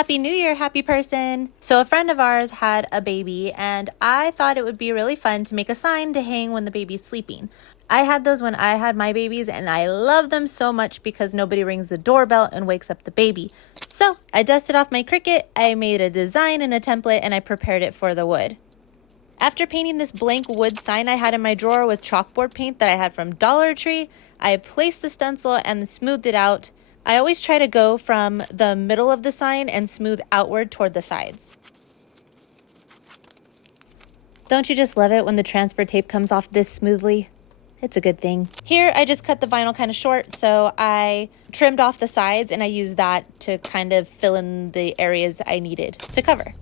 Happy New Year, happy person! So a friend of ours had a baby and I thought it would be really fun to make a sign to hang when the baby's sleeping. I had those when I had my babies and I love them so much because nobody rings the doorbell and wakes up the baby. So I dusted off my Cricut, I made a design and a template, and I prepared it for the wood. After painting this blank wood sign I had in my drawer with chalkboard paint that I had from Dollar Tree, I placed the stencil and smoothed it out. I always try to go from the middle of the sign and smooth outward toward the sides. Don't you just love it when the transfer tape comes off this smoothly? It's a good thing. Here, I just cut the vinyl kind of short, so I trimmed off the sides and I used that to kind of fill in the areas I needed to cover.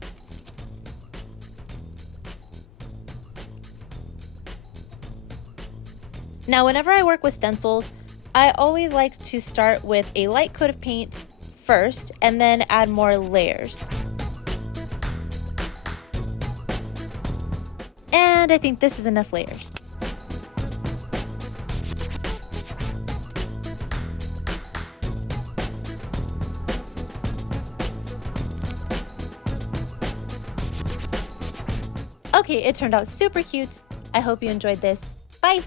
Now, whenever I work with stencils, I always like to start with a light coat of paint first and then add more layers. And I think this is enough layers. Okay, it turned out super cute. I hope you enjoyed this. Bye!